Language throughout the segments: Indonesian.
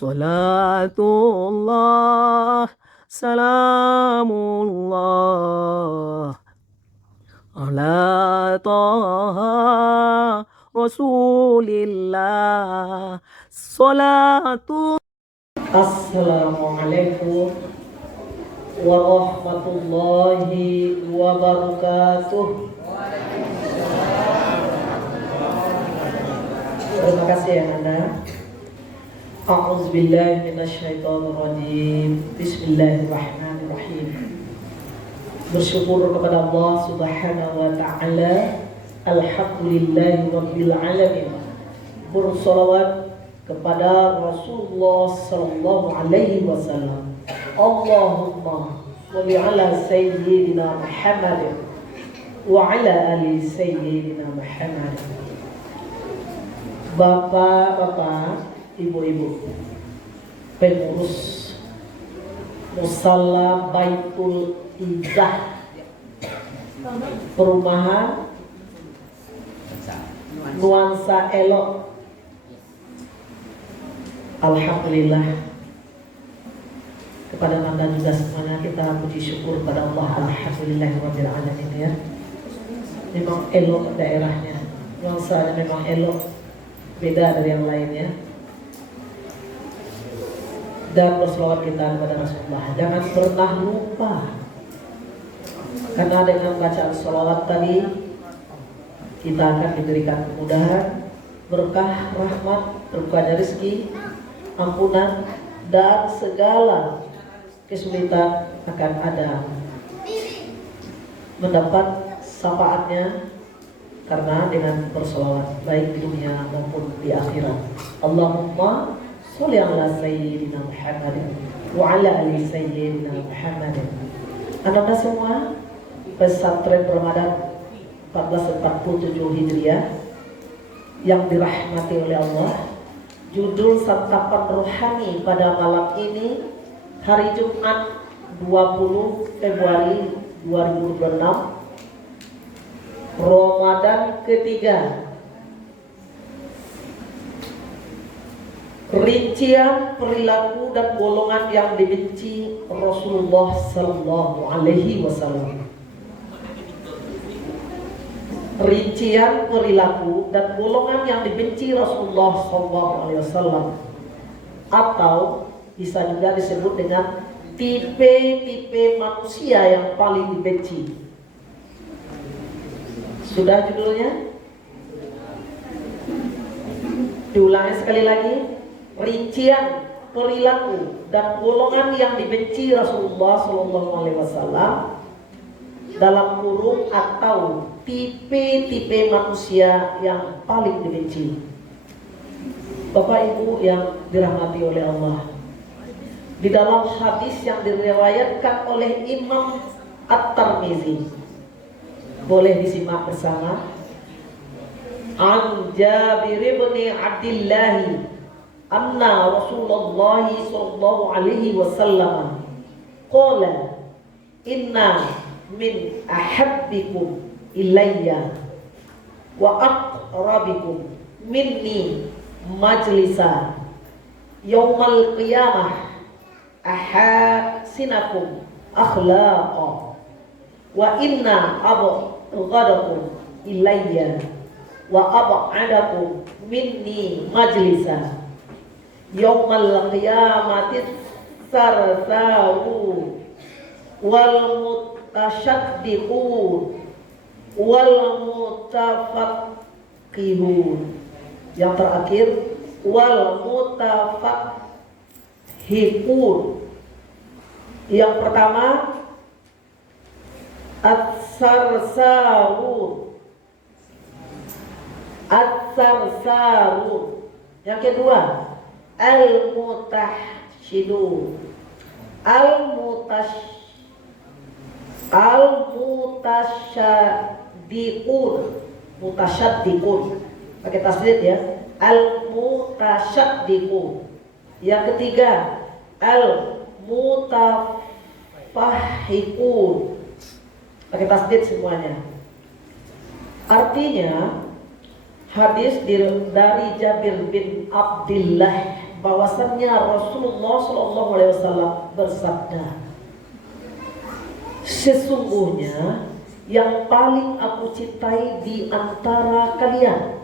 Salatullah, salamullah, ala taha rasulillah, salatu. Assalamualaikum warahmatullahi wabarakatuh. Terima kasih ya Anda. A'udzubillahi minasyaitonirrajim. Bismillahirrahmanirrahim. Bersyukur kepada Allah Subhanahu wa taala. Alhamdulillahi rabbil alamin. Bersolawat kepada Rasulullah sallallahu alaihi wasallam. Allahumma sholli ala sayyidina Muhammad wa ala ali sayyidina Muhammad. Bapak-bapak, ibu-ibu, pengurus Musalla Baitul Izzah Perumahan Nuansa Elok, alhamdulillah, kepada Anda juga semuanya kita puji syukur pada Allah, alhamdulillahirabbil alamin ya. Memang elok daerahnya, nuansanya memang elok, beda dari yang lainnya. Dan berselawat kita kepada Rasulullah. Jangan pernah lupa, karena dengan bacaan selawat tadi kita akan diberikan kemudahan, berkah, rahmat, berkahnya rezeki, ampunan, dan segala kesulitan akan ada mendapat syafaatnya karena dengan berselawat baik di dunia maupun di akhirat. Allahumma sholli ala sayyidina Muhammadin wa ala ali sayyidina Muhammadin. Anak-anak semua, pesantren Ramadan 1447 Hijriah yang dirahmati oleh Allah, judul santapan rohani pada malam ini hari Jumat 20 Februari 2026, Ramadan ketiga. Rincian perilaku dan golongan yang dibenci Rasulullah Sallallahu Alaihi Wasallam. Rincian perilaku dan golongan yang dibenci Rasulullah Sallallahu Alaihi Wasallam, atau bisa juga disebut dengan tipe-tipe manusia yang paling dibenci. Sudah judulnya? Diulangi sekali lagi. Rincian perilaku dan golongan yang dibenci Rasulullah SAW dalam kurung atau tipe-tipe manusia yang paling dibenci. Bapak Ibu yang dirahmati oleh Allah, di dalam hadis yang diriwayatkan oleh Imam At-Tirmizi, boleh disimak bersama. An Jabir bin Abdullah anna Rasulullah sallallahu alaihi wasallam qala inna min ahabbikum ilayya wa aqrabikum minni majlisa yaumal qiyamah ahsinakum akhlaqa wa inna abghadakum ilayya wa ab'adakum minni majlisa yaumal qiyamati sarsaru wal mutasyaddiqun wal mutafaqqihun. Yang terakhir wal mutafaqihun. Yang pertama as-sarsaru. Yang kedua al-mutashidun. Mutasyaddiqun. Pakai tasdid ya. Al-mutasyaddiqun. Yang ketiga al-mutafahhiqun. Pakai tasdid semuanya. Artinya hadis dari Jabir bin Abdullah bahwasannya Rasulullah SAW bersabda, sesungguhnya yang paling aku cintai di antara kalian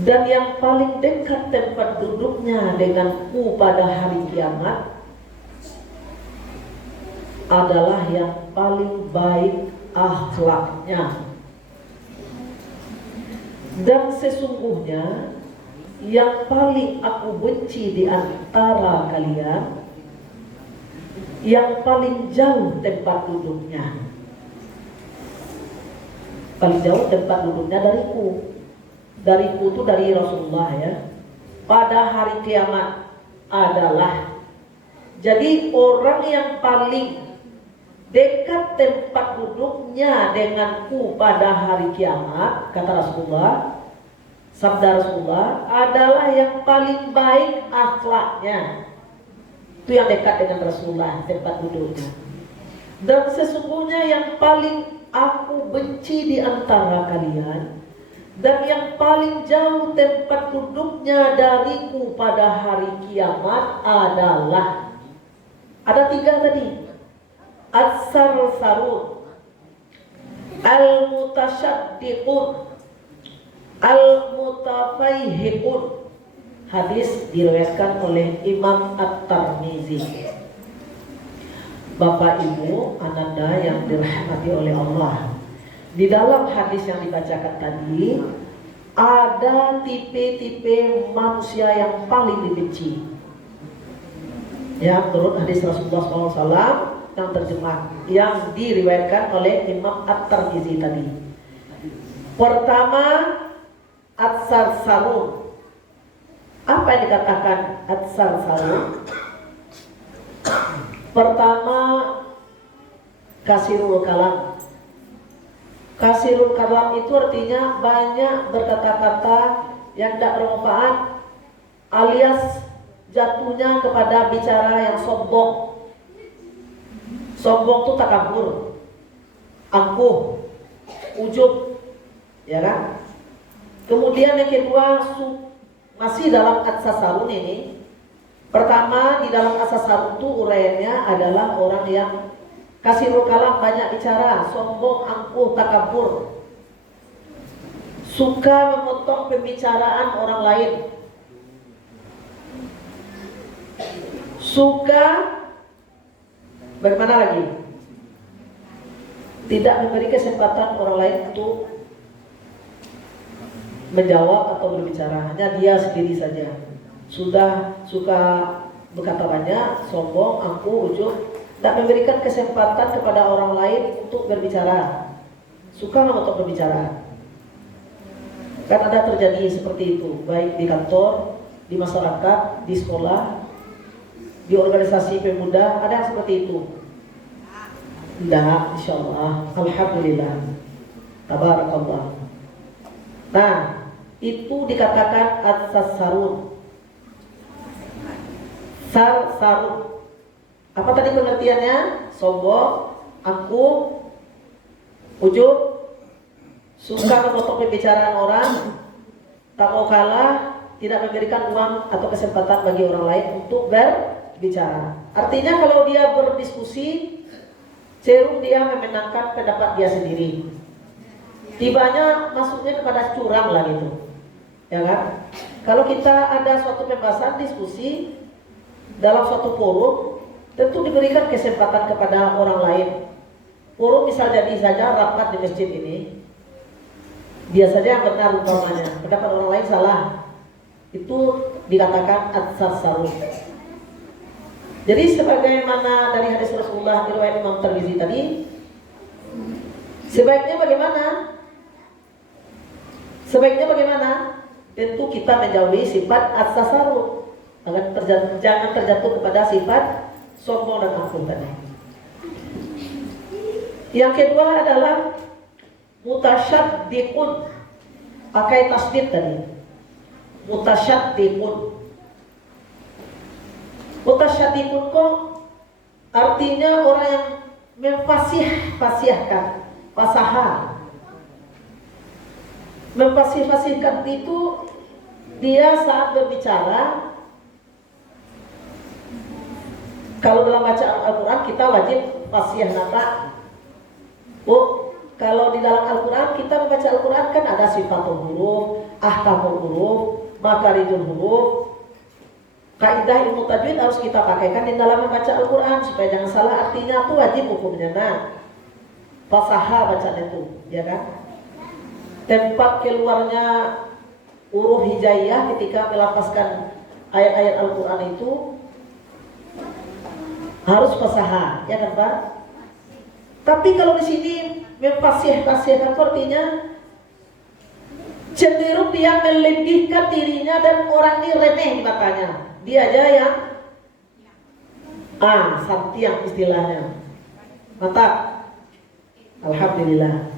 dan yang paling dekat tempat duduknya denganku pada hari kiamat adalah yang paling baik akhlaknya. Dan sesungguhnya yang paling aku benci di antara kalian yang paling jauh tempat duduknya. Paling jauh tempat duduknya dariku. Dariku itu dari Rasulullah ya. Pada hari kiamat adalah. Jadi orang yang paling dekat tempat duduknya denganku pada hari kiamat, kata Rasulullah, sabda Rasulullah, adalah yang paling baik akhlaknya. Itu yang dekat dengan Rasulullah tempat duduknya. Dan sesungguhnya yang paling aku benci di antara kalian dan yang paling jauh tempat duduknya dariku pada hari kiamat adalah, ada 3 tadi, as-sarsarun, al-mutasyaddiqun, al-mutafaihiqun. Hadis diriwayatkan oleh Imam At-Tirmizi. Bapak Ibu Ananda yang dirahmati oleh Allah, di dalam hadis yang dibacakan tadi ada tipe-tipe manusia yang paling dibenci. Ya, menurut hadis Rasulullah SAW yang terjemah, yang diriwayatkan oleh Imam At-Tirmizi tadi. Pertama, as-sarsarun. Apa yang dikatakan as-sarsarun? Pertama, kasirul kalam. Kasirul kalam itu artinya banyak berkata-kata yang tidak bermanfaat, alias jatuhnya kepada bicara yang sombong. Sombong itu takabur, angkuh, ujub, ya kan? Kemudian yang kedua, masih dalam as-sarsarun ini. Pertama, di dalam as-sarsarun itu uraiannya adalah orang yang kasirul kalam, banyak bicara, sombong, angkuh, takabur, suka memotong pembicaraan orang lain, suka bagaimana lagi? Tidak memberi kesempatan orang lain untuk menjawab atau berbicara, hanya dia sendiri saja. Sudah suka berkata banyak, sombong, angkuh, ujub, tak memberikan kesempatan kepada orang lain untuk berbicara, suka untuk berbicara. Kan ada terjadi seperti itu, baik di kantor, di masyarakat, di sekolah, di organisasi pemuda, ada yang seperti itu. Tidak, insyaallah, alhamdulillah, tabarakallah. Nah, itu dikatakan as-sarsarun. Sarsarun. Apa tadi pengertiannya? Sombong, angkuh, ujub, suka memotong pembicaraan orang, tak mau kalah, tidak memberikan ruang atau kesempatan bagi orang lain untuk berbicara. Artinya kalau dia berdiskusi, cenderung dia memenangkan pendapat dia sendiri. Tibanya masuknya kepada curang lah gitu, ya kan? Kalau kita ada suatu pembahasan diskusi dalam suatu forum, tentu diberikan kesempatan kepada orang lain. Forum misal jadi saja rapat di masjid ini, dia saja yang benar umpamanya, pendapat orang lain salah, itu dikatakan as-sarsarun. Jadi sebagaimana dari hadis Rasulullah riwayat Imam Tirmizi tadi, sebaiknya bagaimana? Sebaiknya bagaimana? Tentu kita menjauhi sifat as-sarsarun, agar jangan terjatuh kepada sifat sombong dan angkuh tadi. Yang kedua adalah mutasyaddiqun, pakai tasdid tadi. Mutasyaddiqun. Mutasyaddiqun kok artinya orang yang memfasihkan, fasaha. Memfasihkan itu dia saat berbicara, kalau dalam bacaan Al-Quran kita wajib fasih nata. Kalau di dalam Al-Quran kita membaca Al-Quran kan ada sifatul huruf, ahkamul huruf, makarijul huruf. Kaidah ilmu tajwid harus kita pakaikan di dalam membaca Al-Quran supaya jangan salah artinya, itu wajib hukumnya. Nah, fasaha bacaan itu, ya kan? Tempat keluarnya huruf hijaiyah ketika melafazkan ayat-ayat Al-Quran itu harus fasaha, ya kan Pak? Tapi kalau di sini memfasih-fasihkan artinya cenderung dia melebihkan dirinya dan orang ini remeh di matanya. Dia aja yang santiang istilahnya. Mantap. Alhamdulillah.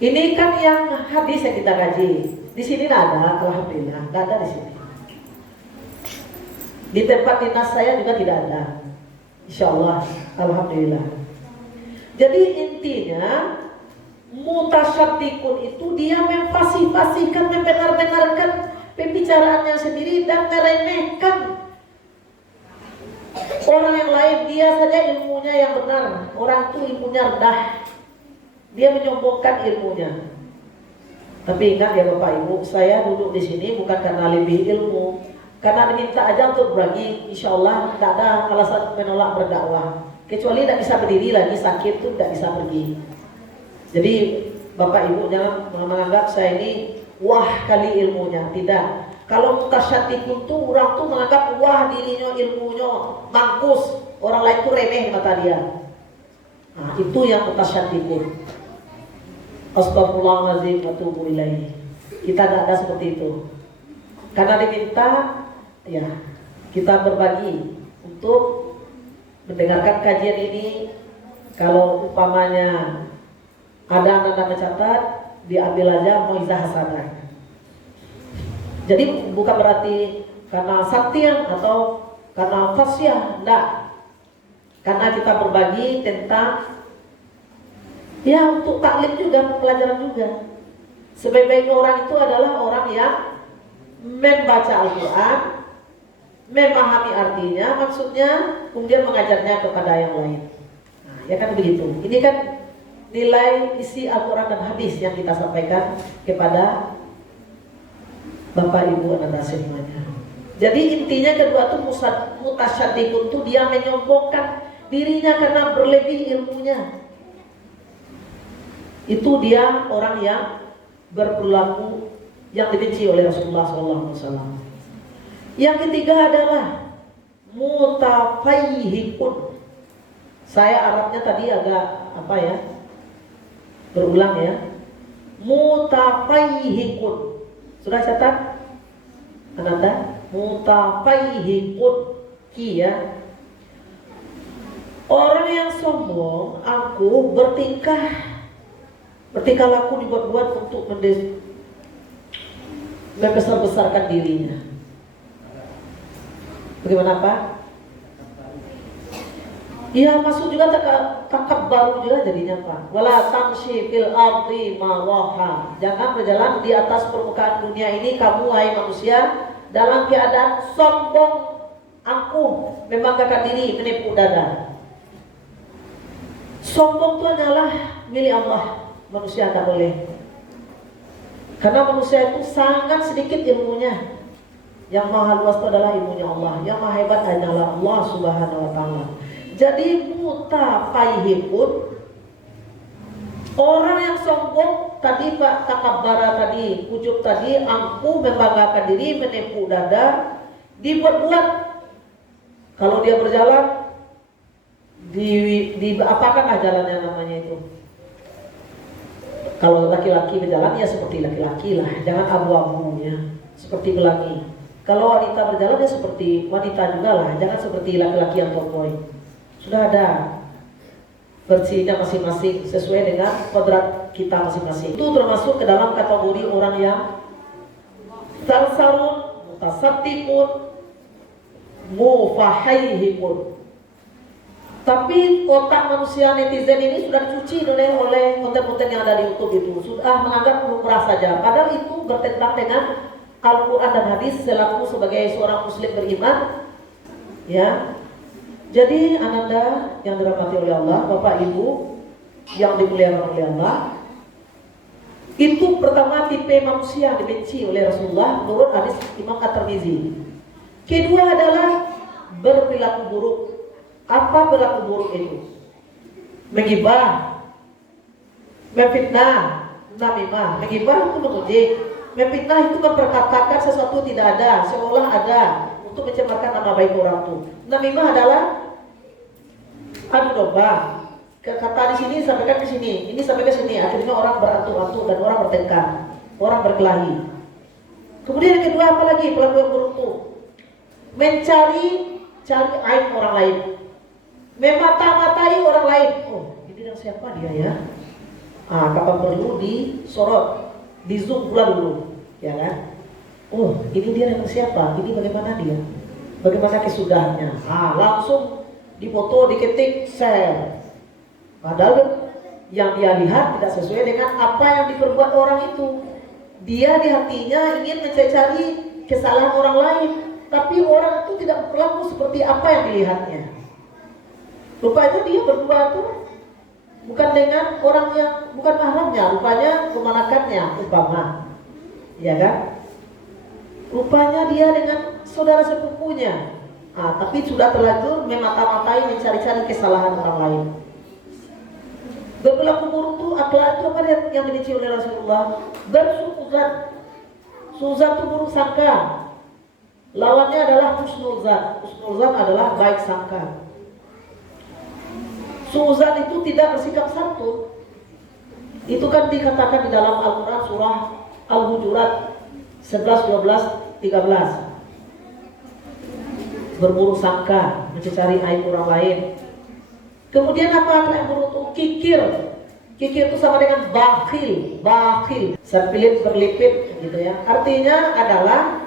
Ini kan yang hadis yang kita kaji. Di sini tidak ada, alhamdulillah, tidak ada di sini. Di tempat dinas saya juga tidak ada. Insya Allah, alhamdulillah. Jadi intinya mutasyaddiqun itu dia memfasih-fasihkan, membenar-benarkan pembicaraannya sendiri dan meremehkan orang yang lain. Dia saja ilmunya yang benar, orang itu ilmunya rendah. Dia menyombongkan ilmunya. Tapi ingat ya Bapak Ibu, saya duduk di sini bukan karena lebih ilmu, karena diminta aja untuk berbagi. Insya Allah tidak ada alasan menolak berdakwah. Kecuali tidak bisa berdiri lagi, sakit tuh tidak bisa pergi. Jadi Bapak Ibu jangan menganggap saya ini wah kali ilmunya. Tidak. Kalau mutasyaddiqun tuh orang tuh menganggap wah dirinya ilmunya mangkus, orang lain tuh remeh di mata dia. Nah, itu yang mutasyaddiqun. Astagfirullahaladzim wa atubu ilaihi. Kita tidak ada seperti itu. Karena diminta ya kita berbagi untuk mendengarkan kajian ini. Kalau umpamanya ada anak-anak mencatat, diambil aja moizah hasanah. Jadi bukan berarti karena saktian atau karena fasyah, enggak. Karena kita berbagi tentang ya untuk taklim juga, pelajaran juga. Sebaik-baiknya orang itu adalah orang yang membaca Al-Quran, memahami artinya, maksudnya, kemudian mengajarnya kepada yang lain. Nah, ya kan begitu. Ini kan nilai isi Al-Quran dan hadis yang kita sampaikan kepada Bapak Ibu anak semuanya. Jadi intinya kedua itu mutasyaddiqun itu dia menyombongkan dirinya karena berlebih ilmunya. Itu dia orang yang berperilaku yang dibenci oleh Rasulullah SAW. Yang ketiga adalah mutafayhikun. Saya Arabnya tadi agak apa ya, berulang ya. Mutafayhikun. Sudah catat? Ananda? Mutafayhikun. Ki ya. Orang yang sombong, aku bertingkah laku dibuat-buat untuk membesar-besarkan dirinya. Bagaimana Pak? Iya, masuk juga takab baru juga jadinya Pak. Wala tamshi fil ardi maraha. Jangan berjalan di atas permukaan dunia ini kamu wahai manusia dalam keadaan sombong, angkuh, membanggakan diri, menipu dada. Sombong itu adalah milik Allah. Manusia tak boleh. Karena manusia itu sangat sedikit ilmunya. Yang maha luas itu adalah ilmunya Allah. Yang maha hebat adalah Allah Subhanahu wa ta'ala. Jadi mutafayhikun, orang yang sombong tadi Pak, takabbara tadi, ujub tadi, angkuh, membanggakan diri, menipu dada, dibuat-buat. Kalau dia berjalan di apakah jalannya namanya itu? Kalau laki-laki berjalan ya seperti laki-laki lah, jangan abu-abu ya, seperti pelangi. Kalau wanita berjalan ya seperti wanita juga lah, jangan seperti laki-laki yang tomboy. Sudah ada versinya masing-masing sesuai dengan kodrat kita masing-masing. Itu termasuk ke dalam kategori orang yang sarsarun, mutasaddiqun, mufahayhikun. Tapi otak manusia netizen ini sudah dicuci oleh konten-konten yang ada di YouTube itu. Sudah menganggap lumrah saja. Padahal itu bertentangan dengan Al-Quran dan hadis selaku sebagai seorang muslim beriman. Ya, jadi ananda yang dirahmati oleh Allah, Bapak Ibu yang dimuliakan oleh Allah, itu pertama tipe manusia yang dibenci oleh Rasulullah menurut hadis Imam At-Tirmizi. Kedua adalah berperilaku buruk. Apa perilaku buruk itu? Menggibah, memfitnah, namimah. Menggibah itu mengejek, memfitnah itu memperkatakan sesuatu tidak ada seolah ada untuk mencemarkan nama baik orang itu. Namimah adalah adu domba. Kata di sini sampaikan ke sini, ini sampai ke sini, akhirnya orang berantuk-antuk dan orang bertengkar, orang berkelahi. Kemudian yang kedua apa lagi pelaku yang buruk itu? Mencari aib orang lain, memata-matai orang lain. Oh, ini dengan siapa dia ya? Kapan perlu disorot, di zoom pula dulu, ya kan? Oh, ini dia dengan siapa? Ini bagaimana dia? Bagaimana kesudahnya? Langsung dipoto, diketik, share. Padahal yang dia lihat tidak sesuai dengan apa yang diperbuat orang itu. Dia di hatinya ingin mencari kesalahan orang lain, tapi orang itu tidak berlaku seperti apa yang dilihatnya. Rupanya dia berdua itu bukan dengan orang yang bukan mahramnya, rupanya kemanakannya umpama, ya kan? Rupanya dia dengan saudara sepupunya, tapi sudah terlanjur memata-matai mencari-cari kesalahan orang lain. Berperilaku buruk itu akhlak itu apa yang dibenci oleh Rasulullah? Bersuzan. Suzan itu buruk sangka. Lawannya adalah husnuzan. Husnuzan adalah baik sangka. Suzan itu tidak bersikap santun. Itu kan dikatakan di dalam Al-Quran surah Al-Hujurat 11, 12, 13. Berburuk sangka, mencari aib orang lain. Kemudian apa akhlak yang buruk itu? Kikir. Kikir itu sama dengan bakhil. Bakhil, sepilit berlipit gitu ya. Artinya adalah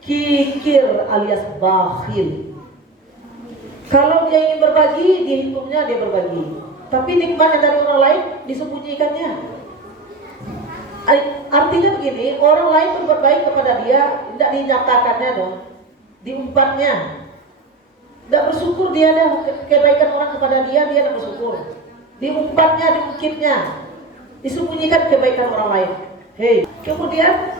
kikir alias bakhil. Kalau dia ingin berbagi, dihitungnya dia berbagi. Tapi nikmatnya dari orang lain disembunyikannya. Artinya begini, orang lain berbuat baik kepada dia, tidak dinyatakannya dong, diumpannya. Tidak bersyukur dia ada kebaikan orang kepada dia tidak bersyukur. Diumpannya, diungkitnya, disembunyikan kebaikan orang lain. Kemudian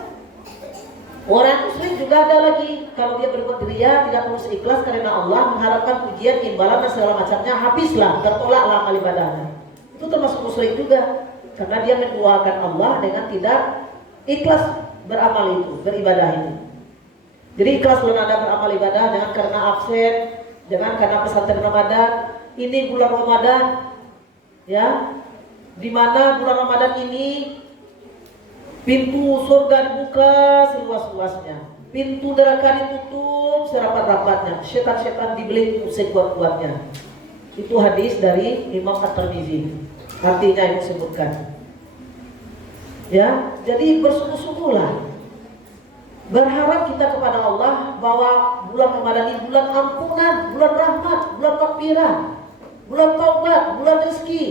orang muslim juga ada lagi, kalau dia berbuat ria tidak tulus ikhlas karena Allah, mengharapkan pujian, imbalan dan segala macamnya, habislah, tertolaklah amal ibadahnya. Itu termasuk muslim juga, karena dia menduakan Allah dengan tidak ikhlas beramal itu, beribadah itu. Jadi ikhlas kalau Anda beramal ibadah, jangan karena absen, jangan karena pesantren Ramadan. Ini bulan Ramadan, ya, di mana bulan Ramadan ini pintu surga dibuka seluas-luasnya, pintu neraka ditutup serapat-rapatnya, setan-setan dibelenggu sekuat-kuatnya. Itu hadis dari Imam At-Tirmizi. Artinya yang disebutkan. Ya, jadi bersungguh-sungguhlah berharap kita kepada Allah bahwa bulan Ramadan ini bulan ampunan, bulan rahmat, bulan maghfirah, bulan taubat, bulan rezeki.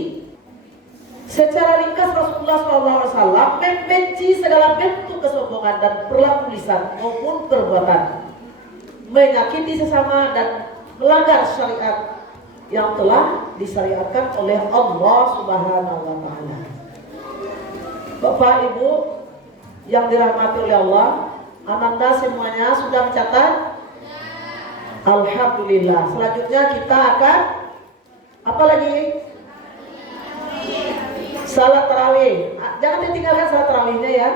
Secara ringkas Rasulullah SAW membenci segala bentuk kesombongan dan perilaku lisan maupun perbuatan, menyakiti sesama dan melanggar syariat yang telah disyariatkan oleh Allah Subhanahu wa Ta'ala. Bapak Ibu yang dirahmati oleh Allah, Ananda semuanya sudah mencatat? Alhamdulillah. Selanjutnya kita akan apa lagi? Salat tarawih. Jangan ditinggalkan salat tarawihnya ya.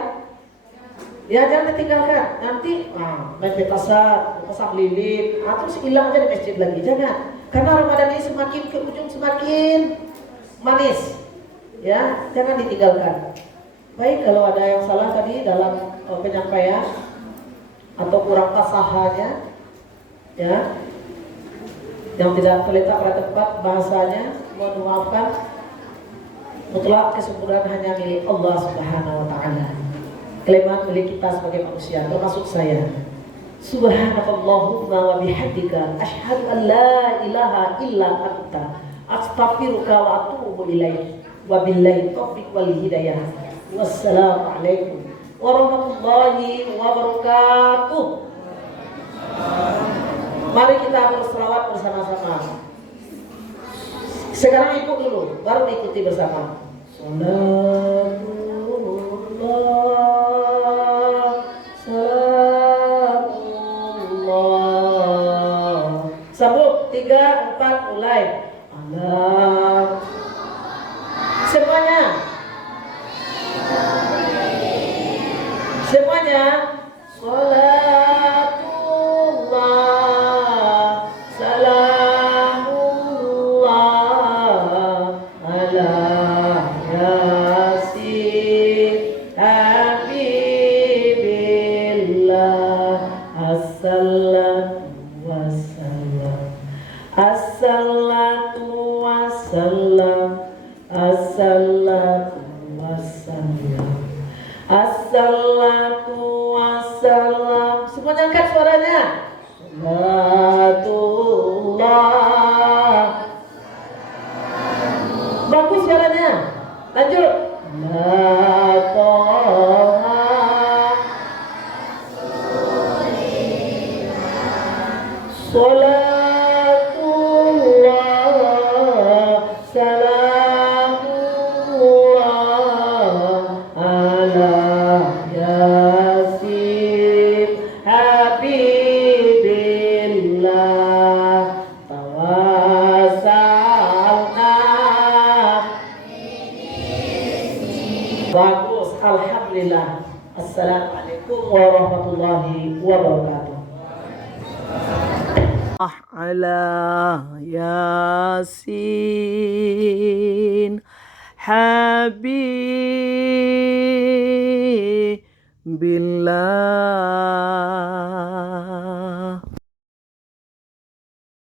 Ya jangan ditinggalkan. Nanti main petasan, pasang lilin, terus hilang aja di masjid lagi. Jangan. Karena Ramadan ini semakin ke ujung semakin manis. Ya, jangan ditinggalkan. Baik, kalau ada yang salah tadi dalam penyampaian atau kurang fasahanya, ya, yang tidak terletak pada tempat bahasanya, mohon maafkan. Mutlak kesempurnaan hanya milik Allah Subhanahu wa Ta'ala. Kalimat milik kita sebagai manusia, termasuk saya. Subhanakallahumma wa bihamdika asyhadu an la ilaha illa anta astaghfiruka wa atubu ilaik. Wabillahi taufiq wal hidayah. Wassalamualaikum warahmatullahi wabarakatuh. Mari kita berselawat bersama-sama. Sekarang ikut dulu, baru ikuti bersama. Salatullah, salamullah. Sambung 3, 4 mulai. Allah. Semuanya. Semuanya. Salatullah, salamullah ala yasin habibillah. Assalatu wassalam, assalatu wassalam, assalatu wassalam, assalatu wassalam. Semuanya angkat suaranya. Salatullah. Bagus suaranya. Lanjut. La toha. Salatullah, salamullah ala yasin habibillah. Tawassalna. Bagus, alhamdulillah. Assalamualaikum warahmatullahi wabarakatuh. Ala yasin habibillah.